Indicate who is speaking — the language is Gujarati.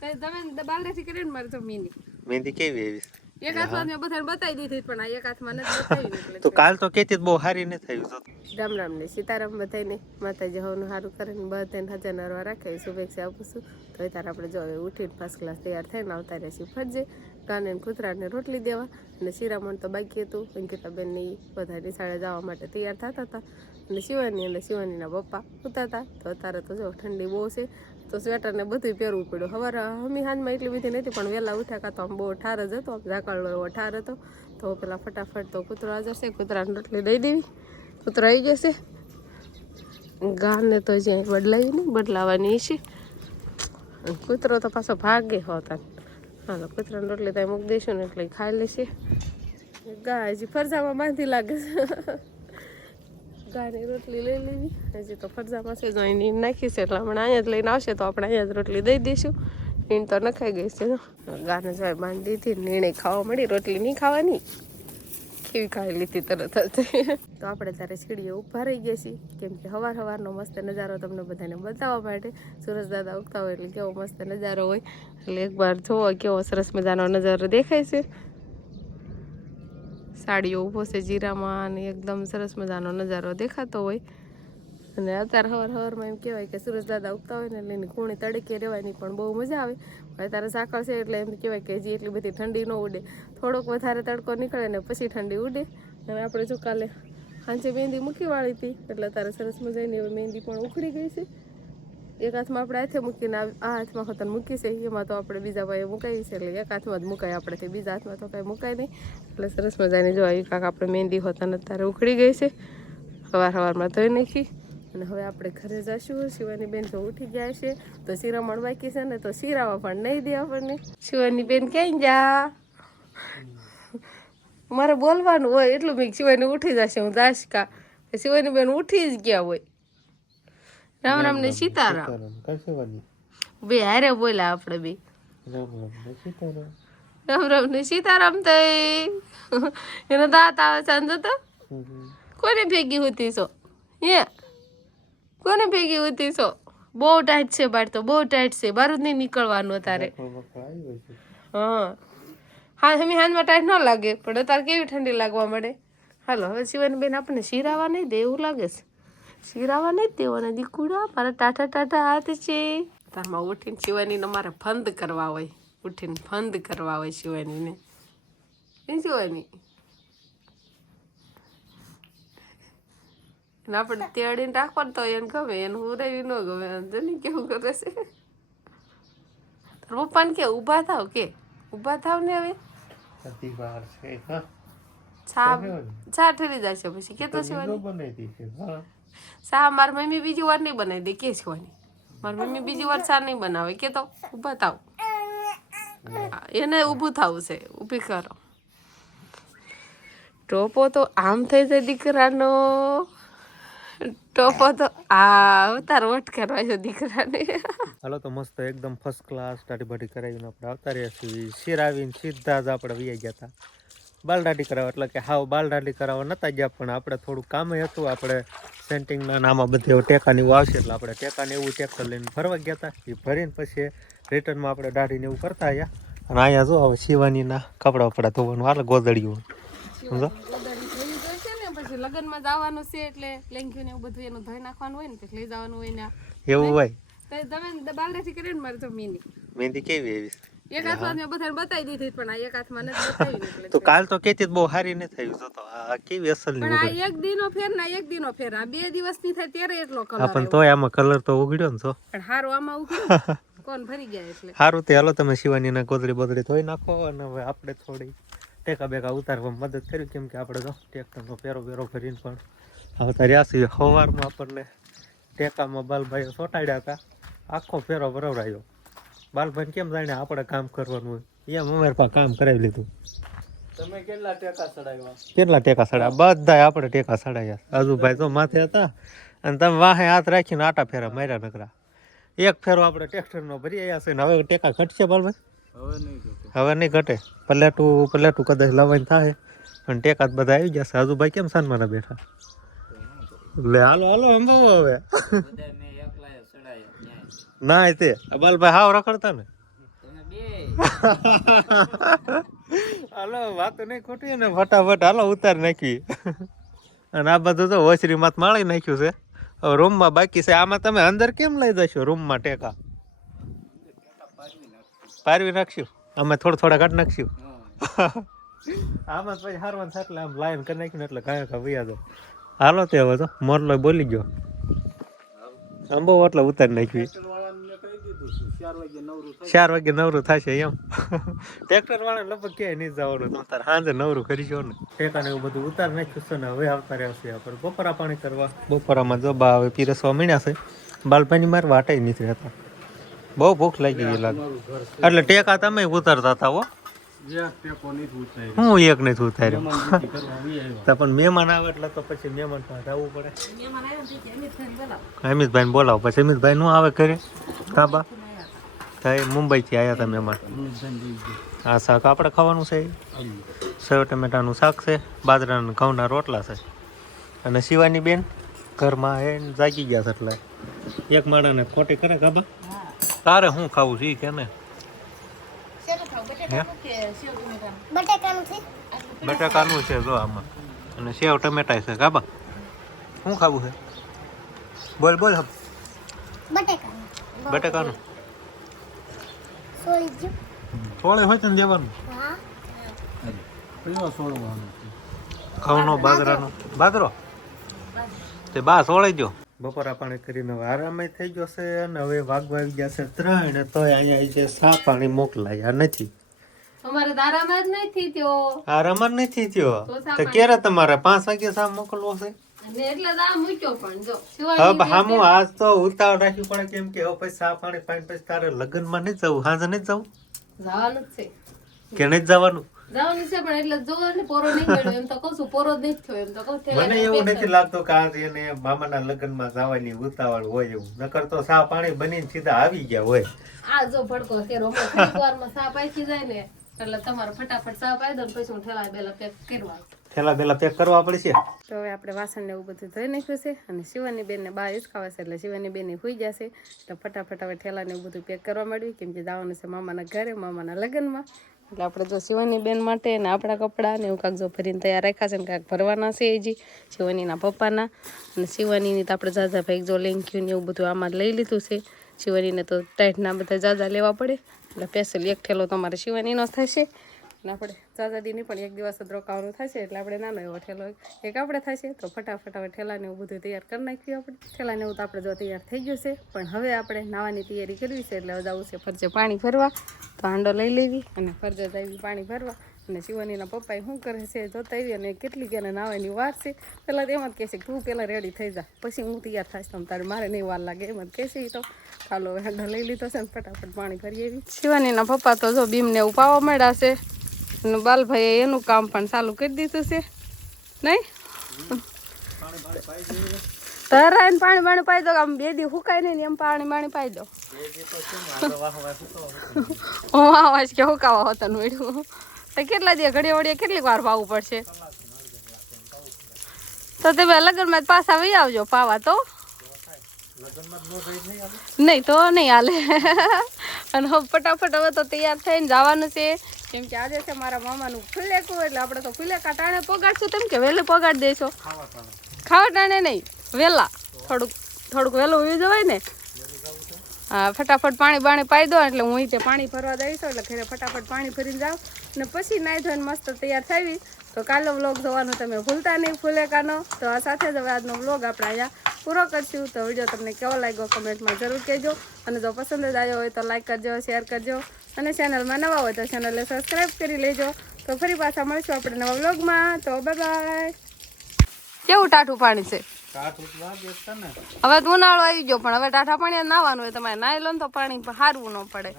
Speaker 1: તો તમે બાલરેથી કરીને મારે તો મીની.
Speaker 2: મહેંદી કેવી એવી
Speaker 1: એક હાથમાં મેં બધાને બતાવી દીધી પણ આ એક હાથમાં નથી બતાવી એટલે
Speaker 2: તો કાલ તો કેતી બહુ સારી નથી થયું. તો
Speaker 1: રામ રામ ને સીતારામ બધાને માતાજી હવનું સારું કરે ને બધાને હજાર નરવા રાખે શુભેચ્છા આપું છું. તો અત્યારે તારે આપણે જો હવે ઉઠીને ફર્સ્ટ ક્લાસ તૈયાર થઈને આવતા રહેશે ફરજે કાને કૂતરાને રોટલી દેવા. અને શિરામણ તો બાકી હતું અંકિતાબેન ને ઈ બધા નિશાળે જવા માટે તૈયાર થતા હતા. અને શિવાની અને શિવાનીના પપ્પા ઉતા હતા. તો અત્યારે તો જો ઠંડી બહુ છે. તો સ્વેટર ને બધું પહેરવું પડ્યું. હવે હમી હાંજમાં એટલી બધી નથી પણ વહેલા ઉઠ્યા કાં તો આમ બહુ ઠાર જ હતો ઝાકળનો એવો ઠાર હતો. તો પેલા ફટાફટ તો કૂતરો હાજર છે, કૂતરાને રોટલી દઈ દેવી. કૂતરો આવી જશે ગાને તો જ્યાં બદલાવી નહીં, બદલાવાની છે કૂતરો તો પાછો ભાગે હોતા હાલો, કૂતરાને રોટલી ત્યાં મૂકી દઈશું ને એટલે ખાઈ લેશે. ગા, હજી ફરજામાં બાંધી લાગે છે. ગાની રોટલી લઈ લેવી. હજી તો ફરજામાં છે જો એની નાખી છે, એટલે હમણાં અહીંયા જ લઈને આવશે તો આપણે અહીંયા જ રોટલી દઈ દઈશું. નીંદ તો નખાઈ ગઈ છે ગાને જો બાંધી દીધી નીણે ખાવા મળી, રોટલી નહીં ખાવાની. કેવી ખાઈ લીધી તરત જ. તો આપણે ત્યારે સીડીએ ઊભા રહી ગયા છીએ, કેમ કે હવાર હવારનો મસ્ત નજારો તમને બધાને બતાવવા માટે. સુરજ દાદા ઉગતા હોય એટલે કેવો મસ્ત નજારો હોય. એટલે એકવાર જોવો કેવો સરસ મજાનો નજારો દેખાય છે. સાડીઓ ઊભો છે જીરામાં અને એકદમ સરસ મજાનો નજારો દેખાતો હોય. અને અત્યારે હવાર હવારમાં એમ કહેવાય કે દાદા ઉગતા હોય ને એટલે એની કુણી તડકે રહેવાની પણ બહુ મજા આવે. અત્યારે સાકળ છે એટલે એમ કહેવાય કે હજી એટલી બધી ઠંડી ન ઉડે. થોડોક વધારે તડકો નીકળે ને પછી ઠંડી ઉડે. અને આપણે જો કાલે સાંજે મહેંદી મૂકી વાળી હતી એટલે અત્યારે સરસ મજાની હવે મહેંદી પણ ઉખડી ગઈ છે. એક હાથમાં આપણે હાથે મૂકીને આ હાથમાં ખતન મૂકી છે, એમાં તો આપણે બીજા ભાઈએ મુકાવી છે એટલે એક હાથમાં જ મુકાય આપણેથી બીજા હાથમાં તો કાંઈ મુકાય નહીં. એટલે સરસ મજાની જો આવી કાંક આપણે મહેંદી હોતાને અત્યારે ઉખડી ગઈ છે. સવાર સવારમાં ધોઈ નાખી અને હવે આપણે ઘરે જઈશું શિવાની બેન તો ઉઠી ગયા છે, તો શિરામણ બાકી છે ને તો શિરાવા પણ નહીં દે આપણને. શિવાની બેન ક્યાંય જા? મારે બોલવાનું હોય એટલું મેં શિવાની ઉઠી જશે, હું દાશકા શિવાની બેન ઉઠી જ ગયા હોય. રામ રામ ને સીતારામ. બે હારે બોલ્યા આપણે બે.
Speaker 2: રામ રામ ને સીતારામ.
Speaker 1: રામ રામ ને સીતારામ તો એનો દાંત આવે સાંજો તો. કોને ભેગી હોતી છો? હે? કોને ભેગી હોતી છો? બહુ ટાઈટ છે બાર તો બહુ ટાઈટ છે. બારું જ નહીં નીકળવાનું તારે હા. હા હમી હાથમાં ટાઈટ ન લાગે પણ અત્યારે કેવી ઠંડી લાગવા મળે? હાલો હવે શિવાની બેન આપણને શીરાવા નહીં દે એવું લાગે છે. શીરાવા નહીં દેવાના દીકુડા. મારા ટાટા ટાટા હાથ છે. તારમાં ઉઠીને શિવાનીને મારે ફંદ કરવા હોય. ઉઠીને ફંદ કરવા હોય શિવાનીને. એ શિવાની? આપણે તેડીને રાખવાનું તો એને ગમે એને ઉરાવી ન ગમે. જની કેવું કરે છે? તારા પપ્પાને કે ઊભા થાવ કે? ઊભા થાવ ને હવે?
Speaker 2: છા
Speaker 1: ઠરી જશે પછી. કે તો શિવાની?
Speaker 2: બનાવી છે
Speaker 1: શા મારી મમ્મી બીજી વાર નહીં બનાવી દે, કે શિવાની મારી મમ્મી બીજી વાર સા નહીં બનાવે, કે તો ઊભા થાવ. એને ઊભું થવું છે ઊભી કરો. ટોપો તો આમ થઈ જાય દીકરાનો. ટોપો તો આવતાર વટ કરવા છે દીકરાને.
Speaker 2: હાલો, તો મસ્ત એકદમ ફર્સ્ટ ક્લાસ દાઢી બાઢી કરાવીને આપણે આવતા રહ્યા છીએ. શિરાવીને સીધા જ આપણે વૈયા ગયા હતા. બાલદાઢી કરાવવા, એટલે કે હાવ બાલદાઢી કરાવવા નતા ગયા, પણ આપણે થોડું કામ હતું. આપણે સેન્ટિંગના નામાં બધે ટેકાને એવું આવશે એટલે આપણે ટેકાને એવું ટેક્ટર લઈને ફરવા ગયા હતા એ ભરીને પછી રિટર્નમાં આપણે દાઢીને એવું કરતા આવ્યા અને અહીંયા જો હવે શિવાનીના કપડા વપડા ધોવાનું હાલ ગોદડિયું સમજો?
Speaker 1: પછી લગ્નમાં જવાનું છે એટલે લેંઘ્યું ને એવું બધું એનું ધોઈ નાખવાનું હોય ને લઈ જવાનું હોય ને
Speaker 2: એવું હોય?
Speaker 1: તમે બાલરેથી કરીને મારે તો મીની
Speaker 2: મહેંદી કેવી એવી
Speaker 1: એક હાથમાં મેં બધાને બતાવી દીધી પણ આ એક હાથમાં નથી બતાવી એટલે
Speaker 2: તો કાલ તો કેતી બહુ સારી નથી થયું. તો તો આ કેવી અસલ
Speaker 1: પણ આ એક દીનો ફેર ના એક દીનો ફેર. આ બે દિવસની થાય ત્યારે એટલો કલર
Speaker 2: પણ તોય આમાં કલર તો ઉગડ્યો ને તો
Speaker 1: પણ હારું આમાં ઉઘડ્યું? કોણ ભરી ગયા એટલે?
Speaker 2: સારું તે હાલો તમે શિવાનીના ગોદડી બોદડી ધોઈ નાખો અને હવે આપણે થોડી ટેકા બેકા ઉતારવામાં મદદ કરી. કેમ કે આપણે તો ટ્રેક્ટરનો પેરો પેરો ભરીને પણ આવતા રહ્યા છીએ. સવારમાં આપણને ટેકામાં બાલભાઈએ સોટાડ્યા હતા. આખો ફેરો ભરવડાયો બાલભાઈ કેમ જાણે આપણે કામ કરવાનું હોય? એમ અમારે પાસે કામ કરાવી લીધું.
Speaker 3: તમે કેટલા ટેકા ચડાવ્યા
Speaker 2: કેટલા ટેકા ચડાવ્યા બધા આપણે ટેકા ચડાવ્યા આજુભાઈ તો માથે હતા. અને તમે વાહે હાથ રાખીને આટા ફેરા માર્યા નકરા. એક ફેરો આપણે ટ્રેક્ટરનો ભરી આવ્યા છે ને હવે ટેકા ઘટશે બાલભાઈ
Speaker 3: હવે નહીં
Speaker 2: હવે નહીં ઘટે. પલેટું પલેટું કદાચ લાવવાની થાય પણ ટેકા તો બધા આવી જશે. આજુભાઈ કેમ સાનમાના બેઠા? લે હાલો હાલો અંબાવો હવે
Speaker 3: બધા મેં એકલા ચડાયા ન્યાય
Speaker 2: ના તે. અબાલભાઈ હાવ રખડતા ને. હાલો વાતો નહીં ખોટી ને ફટાફટ હાલો ઉતારી નાખી. અને આ બધું તો ઓછરી જ માળી નાખ્યું છે. હવે રૂમમાં બાકી છે. આમાં તમે અંદર કેમ લઈ જશો રૂમમાં ટેકા? પારવી નાખશું. અમે થોડા થોડા કાઢ નાખશું. આમાં પછી હારવાનું એટલે આમ લાઈન કરી નાખ્યું એટલે કાંઈ કાંઈ વૈયા જાય. હાલો તે હવે તો. મોરલો બોલી ગયો. આમ બહુ એટલે ઉતારી નાખ્યું
Speaker 3: ચાર વાગે નવરું
Speaker 2: થશે એમ. ટ્રેક્ટર વાળા લગભગ ક્યાંય નહીં જવાનું. તમે તાર સાંજે નવરું કરીશો ને. ટેકાને એવું બધું ઉતાર નાખ્યું છે ને હવે આવતા રહેશે આપણે. બપોરા પાણી કરવા. બપોરામાં જબા બા હવે પીરસવા મળ્યા છે. બાલપાની માર વાટે નથી રહેતા બહુ ભૂખ લાગી ગઈ લાગે. એટલે ટેકા તમે ઉતારતા હતા હો.
Speaker 3: એક ટેકો નહીં ઉતારી
Speaker 2: હું એક નથી ઉતાર્યો. તો પણ મહેમાન આવે એટલે તો પછી મહેમાન પાસે આવવું પડે. અમિતભાઈ બોલાવો. પછી અમિતભાઈ નું આવે ઘરે. કાબા થાય. મુંબઈથી આવ્યા તમે
Speaker 3: અમિતભાઈ
Speaker 2: આ શાક આપણે ખાવાનું છે. સેવ ટમેટાનું શાક છે. બાજરાના ઘઉંના રોટલા છે. અને શિવાની બેન ઘરમાં એ જાગી ગયા છે એટલે. એક માણાને ખોટી કરે ખબર? તારે શું ખાવું છે કે ને?
Speaker 4: બટાકાનું છે.
Speaker 2: બટાકાનું છે જો આમાં. અને સેવ ટમેટા છે કાબા શું ખાવું છે? બોલ બોલ.
Speaker 4: બટાકાનું.
Speaker 2: બટાકાનું? થોડે હોય છે દેવાનું? ઘઉંનો બાજરાનો. બાજરો? તે બા સોળાઈ જો બપોરા પાણી કરીને આરામ થઈ ગયો છે અને હવે વાગવા આવી ગયા છે ત્રણ તોય અહીંયા જે સા પાણી મોકલાયા નથી.
Speaker 1: અમારે દારામાં જ નથી થયો.
Speaker 2: આરામ જ નથી થયો.
Speaker 1: તો
Speaker 2: ક્યારે તમારે પાંચ વાગ્યા સા મોકલવો છે? હવે
Speaker 1: શિવાની
Speaker 2: આજ તો ઉતાવળ રાખવી પડે કેમ કે હવે પછી સા પાણી પાણી પછી તારે લગ્નમાં નહીં જવું સાંજે નહીં જવું?
Speaker 1: જવાનું છે.
Speaker 2: કે નહીં જવાનું?
Speaker 1: જવાનું છે પણ એટલે જો ને પોરો નહીં મળ્યો એમ તો કહું છું પોરો જ નહીં થયો એમ તો કહું
Speaker 2: મને એવું નથી લાગતું કે આજ એને મામાના લગ્નમાં જવાની ઉતાવળ હોય એવું. નકર તો સા પાણી બનીને સીધા આવી ગયા હોય.
Speaker 1: આ જો ભડકો સાપ આખી જાય ને એટલે તમારે ફટાફટ સાપ આવી દો ને પછી હું ઠેલા બેલા પેક કરવા.
Speaker 2: થેલા બેલા પેક કરવા પડશે.
Speaker 1: તો હવે આપણે વાસણ ને એવું બધું ધોઈ નાખ્યું છે અને શિવાની બેન ને બહાર હિસકાવે છે એટલે શિવાની બેન હોઈ જશે. તો ફટાફટ હવે થેલા ને એવું બધું પેક કરવા માંડ્યું કેમ કે જવાનું છે મામાના ઘરે, મામાના લગ્નમાં. એટલે આપણે જો શિવાની બેન માટે ને આપણા કપડાં ને એવું કાંક જો ભરીને તૈયાર રાખ્યા છે ને કાંક ભરવાના છે હજી શિવાનીના પપ્પાના. અને શિવાનીની તો આપણે જાજા ભાઈ જો લેંક્યું ને એવું બધું આમાં લઈ લીધું છે. શિવાનીને તો ટાઈટના બધા જાજા લેવા પડે. એટલે સ્પેશિયલ એક ઠેલો તમારે શિવાનીનો થશે. અને આપણે જાજાદીની પણ એક દિવસ જ રોકાવાનું થશે એટલે આપણે નાનો એવો ઠેલો એક આપણે થશે તો ફટાફટ હવે ઠેલાને એવું બધું તૈયાર કરી નાખ્યું આપણે. ઠેલાને એવું તો આપણે જો તૈયાર થઈ ગયું છે, પણ હવે આપણે નાવાની તૈયારી કરવી છે, એટલે જવું છે ફરજે પાણી ભરવા. તો હાંડો લઈ લેવી અને ફરજે જવી પાણી ભરવા. અને શિવાનીના પપ્પાએ શું કરે છે જોતા આવી અને કેટલી કે નાવાની વાર છે. પહેલાં તો એમ જ કહે છે તું પહેલાં રેડી થઈ જા, પછી હું તૈયાર થઈશ તમ તારે, મારે નહીં વાર લાગે, એમ જ કહેશે ઈ તો. ચાલો હેન્ડો લઈ લીધો છે ને ફટાફટ પાણી ભરી આવી. શિવાનીના પપ્પા તો જો બીમને એવું મળ્યા છે. અને બાલભાઈએ એનું કામ પણ ચાલુ કરી દીધું છે. નહીં? તરાઈને પાણી પાણી પાઈ દો, આમ બે દી હુકાય નહીં ને એમ પાણી પાણી પાઈ દો. હું આવાજ કે હુકાવા હોતા મેળ્યું તો કેટલા દી ઘડી વળીએ કેટલીક વાર પાવું પડશે? તો તમે લગ્નમાં પાછા વહી આવજો, પાવા તો. નહીં તો નહીં હાલે. અને ફટાફટ હવે તો તૈયાર થઈને જવાનું છે. કેમ કે આજે છે મારા મામાનું ફુલેકું, એટલે આપણે તો ફુલેકા ટાણે પગાડશું. તેમ કે વહેલું પગાડી દેશો. ખાવા ટાણે નહીં, વહેલા. થોડુંક થોડુંક વહેલું ઉઈ જવાય ને. હા, ફટાફટ પાણી બાણી પાઈ દો, એટલે હું તે પાણી ભરવા જઈશ, એટલે ઘરે ફટાફટ પાણી ભરીને જાઉં. અને પછી નાહી ધોઈને મસ્ત તૈયાર થાવી. તો કાલનો વ્લોગ જોવાનું તમે ભૂલતા નહીં ફુલેકાનો. તો આ સાથે જ હવે આજનો વ્લોગ આપણે અહીંયા પૂરો કરશું. તો વીડિયો તમને કેવો લાગ્યો કમેન્ટમાં જરૂર કહેજો. અને જો પસંદ જ આવ્યો હોય તો લાઈક કરજો શેર કરજો. અને ચેનલમાં નવા હોય તો ચેનલને સબસ્ક્રાઈબ કરી લેજો. તો ફરી પાછા મળશું આપણે નવા વ્લોગમાં તો બાય કેવું ટાઠું પાણી છે? હવે તો ઉનાળો આવી ગયો પણ હવે ટાઠા પાણી નાવાનું હોય તમારે નાઈ લો તો પાણી સારું ન પડે.